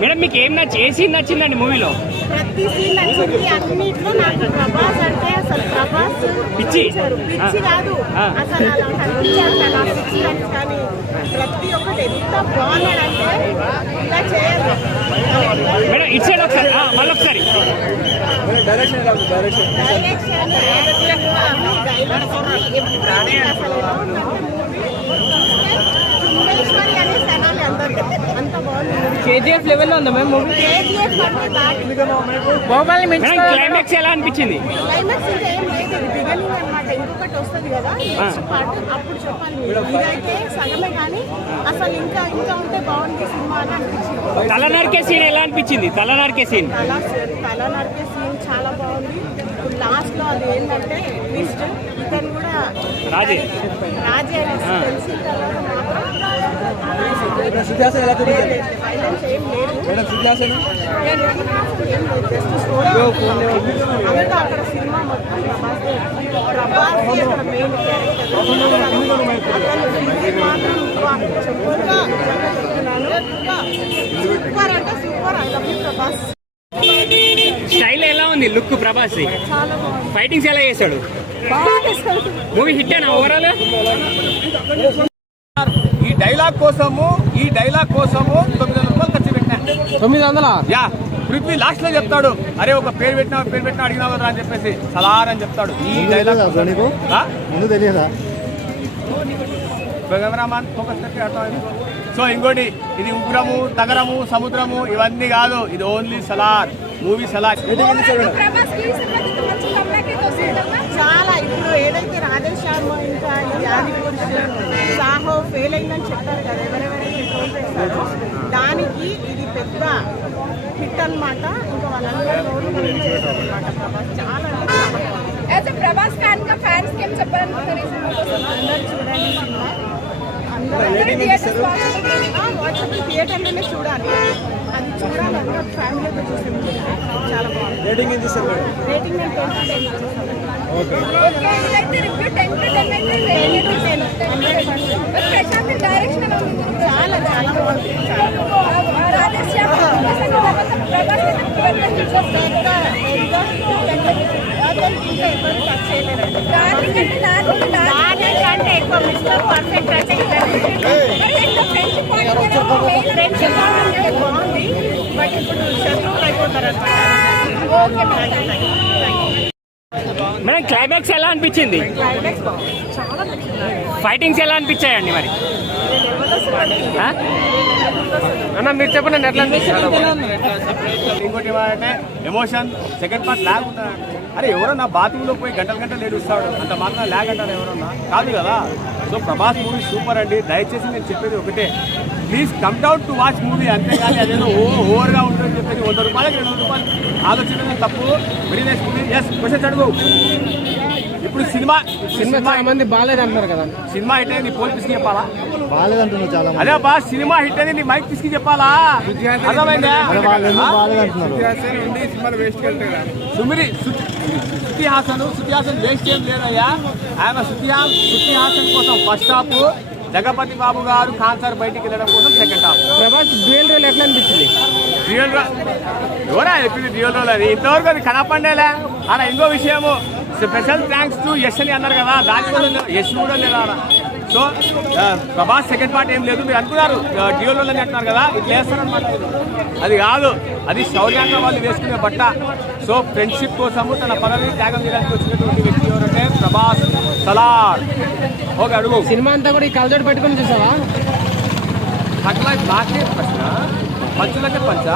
Madam మీకు ఏం నచ్చిందండి మూవీలో? ప్రతి సీన్ నచ్చింది. అన్నిట్లో నాకు ప్రభాస్ అంటే అసలు ప్రభాస్ పిచ్చి కాదు అసలు అలా పిచ్చి కానీ ప్రతి ఒక్కటి ఎంత బాగున్నాడంటే ఇలా చేయాలి మేడం. ఇటు సైడ్ ఒకసారి మళ్ళీ ఒకసారి డైరెక్షన్ కేజీఎఫ్ లెవెల్లో ఉందా మేము మూవీ? క్లైమాక్స్ ఎలా అనిపించింది? క్లైమాక్స్ ఇంకా ఏం లేదు, బిగినింగ్ అన్నమాట. ఇంకొకటి వస్తుంది కదా నెక్స్ట్ పార్ట్, అప్పుడు చెప్పాలి. ఇదైతే సగమే కానీ అసలు ఇంకా ఉంటే బాగుంది సినిమా అని అనిపించింది. తల నరికే సీన్ ఎలా అనిపించింది? తల నరికే సీన్ చాలా బాగుంది. ఇప్పుడు లాస్ట్ లో అది ఏంటంటే ట్విస్ట్, ఇతను కూడా రాజే తెలిసిన తర్వాత అక్కడ సినిమా మొత్తం ప్రభాస్ మెయిన్ సూపర్ అంటే super. I love you Prabhas. Style ఎలా ఉంది? లుక్ ప్రభాస్ చాలా బాగుంది. ఫైటింగ్స్ ఎలా చేశాడు? మూవీ హిట్ అయినా ఓవరాల్? ఈ డైలాగ్ కోసము 900 రూపాయలు ఖర్చు పెట్టినా. 900? యా. పృథ్వీ లాస్ట్ లో చెప్తాడు, అరే ఒక పేరు పెట్టినా అడిగినావు కదా అని చెప్పేసి సలార్ అని చెప్తాడు. ఈ డైలాగ్ కెమెరామాన్ ఫోకస్ సో ఇంకోటి, ఇది ఉగ్రము, తగరము, సముద్రము ఇవన్నీ కాదు, ఇది ఓన్లీ సలార్ మూవీ. సలార్ చాలా. ఇప్పుడు ఏదైతే రాజేష్ శర్మ ఇంకా ఆది పురుష్ సాహో ఫెయిల్ అయిందని చెప్పారు కదా, ఎవరెవరైతే ట్రోల్ చేస్తారో దానికి ఇది పెద్ద హిట్ అన్నమాట. ఇంకా వాళ్ళందరూ ప్రభాస్ చాలా ప్రభాస్ ఫ్యాన్ గా ఫ్యాన్స్ కి ఏం చెప్పాలనుకుంటారు? అందరూ చూడండి సినిమా. వాట్సాప్ థియేటర్లోనే చూడాలి. అది చూడాలి, అందరూ ఫ్యామిలీతో చూసి చాలా బాగుంది. రేటింగ్ నేను 10 చాలా బాగుంది. అంటే ఎక్కువ మిస్టర్ పర్ఫెక్ట్ అంటే బాగుంది. బట్ ఇప్పుడు శత్రువులు అయిపోతారు అనమాట. మేడం క్లైమాక్స్ ఎలా అనిపించింది? క్లైమాక్స్ బాగుంది, చాలా నచ్చింది. ఫైటింగ్స్ ఎలా అనిపించాయండి మరి? అన్న మీరు చెప్పండి ఎట్లా ఇంకోటి ఏమంటే ఎమోషన్ సెకండ్ పార్ట్ ల్యాగ్ ఉంటుంది. అరే ఎవరన్నా బాత్రూంలో పోయి గంటలు ఏడుస్తాడు, అంత మాత్రం ల్యాగ్ అంటారు ఎవరన్నా? కాదు కదా. సో ప్రభాస్ మూవీ సూపర్ అండి. దయచేసి నేను చెప్పేది ఒకటే, please come down to watch movie. అంతేగాని అదేదో ఓవర్గా ఉంటుందని చెప్పేసి 100 రూపాయలకి 200 రూపాయలు ఆలోచన తప్పు. Very nice movie. Yes question అడుగు. ఇప్పుడు సినిమా చాలా మంది బాగాలేదు అంటారు కదా. సినిమా హిట్ అయింది, పోల్ పిసికి చెప్పాలా? బాగాలేదంటున్నారు చాలా. అదే బా సినిమా హిట్ అయింది, నీ మైక్ పిసికి చెప్పాలా? అర్థమైందా? శృతి హాసన్ వేస్ట్ ఏం లేదయ్యా. ఆయన శృతి హాసన్ కోసం ఫస్ట్ హాఫ్, జగపతి బాబు గారు కాన్సర్ బయటికి వెళ్ళడం కోసం second half. Prabhas dual role ఎట్లా అనిపించింది? డ్యూయల్ రోల్ ఎవరా చెప్పింది? డ్యూయల్ రోల్ అని ఇంతవరకు అది కనపండేలే. అలా ఇంకో విషయము, స్పెషల్ థ్యాంక్స్ టు యశ్ అని అన్నారు కదా, దానికోసం యశ్ కూడా లేదా. సో ప్రభాస్ సెకండ్ పార్ట్ ఏం లేదు. మీరు అనుకున్నారు డ్యూయల్ రోల్ అని అంటున్నారు కదా, ఇట్లా వేస్తారనమాట. అది కాదు, అది శౌర్యాంగ వాళ్ళు వేసుకునే బట్ట. సో ఫ్రెండ్షిప్ కోసము తన పదవిని త్యాగం చేయడానికి వచ్చినటువంటి వ్యక్తి ఎవరంటే ప్రభాస్ సలార్. ఓకే అడుగు. సినిమా అంతా కూడా ఈ కలజోడు పెట్టుకుని చూసావా? అట్లా నాకే ప్రశ్న, పంచులకే పంచ.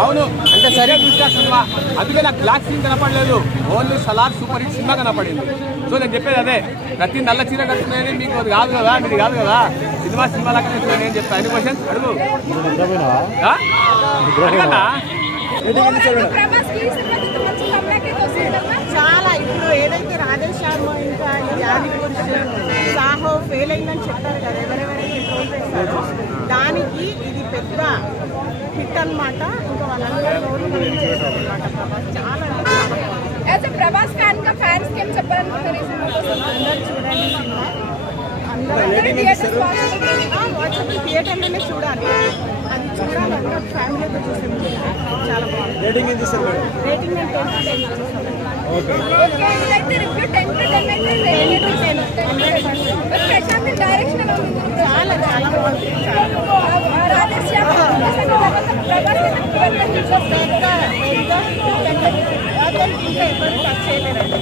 అవును అంటే సరే చూసా సినిమా, అందుకే నాకు బ్లాక్ సీన్ కనపడలేదు, only Salaar super hit cinema కనపడింది. సో నేను చెప్పేది అదే, ప్రతి నల్ల చీర కట్టుకునేది మీకు అది కాదు కదా, మీది కాదు కదా. సినిమా లాగా నేను చెప్తాను. ఎన్ని క్వశ్చన్స్ అడుగు. అడగన్నా? చాలా. ఇప్పుడు ఏదైతే రాజేష్ శర్మ ఇంకా ఆది పురుష్ సాహో ఫెయిల్ అయిందని చెప్పారు కదా, ఎవరెవరైతే ట్రోల్ చేస్తారో దానికి ఇది పెద్ద హిట్ అన్నమాట. ఇంకా వాళ్ళందరూ ప్రభాస్ చాలా ప్రభాస్ ఫ్యాన్ గా ఫ్యాన్స్ కి ఏం చెప్పాలనుకుంటారు? అందరూ చూడండి సినిమా. వాట్సాప్ థియేటర్లోనే చూడాలి, అది చూడాలి అందరూ ఫ్యామిలీతో చూసే movie. చాలా బాగుంది. రేటింగ్ ఎంత ఇస్తారు మేడం? రేటింగ్ నేను 10 to 10 ఇస్తాను. ఓకే. ఇదైతే రివ్యూ 10 to 10 అయితే 10 to 10. ప్రశాంత్ డైరెక్షన్ ఎలా ఉంది? చాలా చాలా బాగుంది. రాధేశ్యామ్ ప్రభాస్ ఇంకా ఎవరు టచ్ చేయలేరండి.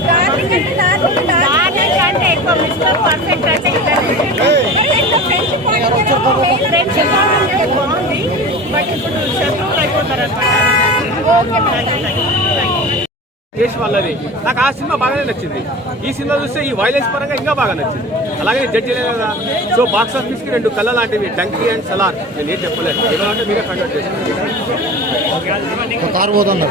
దాని కంటే ఎక్కువ మిస్టర్ పర్ఫెక్ట్ అంటే ఫ్రెండ్షిప్ పాయింట్ ఫ్రెండ్షిప్ బాగుంది, బట్ ఇప్పుడు శత్రువులు అయిపోతారు చేసి వాళ్ళది నాకు ఆ సినిమా బాగానే నచ్చింది. ఈ సినిమా చూస్తే ఈ వైలెన్స్ పరంగా ఇంకా బాగా నచ్చింది. అలాగే జడ్జి కదా. సో బాక్స్ ఆఫీస్ కి 2 కళ్ళ లాంటివి, డంకీ అండ్ సలార్. నేను ఏం చెప్పలేదు, ఏమంటే మీరే కండక్ట్ చేస్తారు. కారు పోతుంది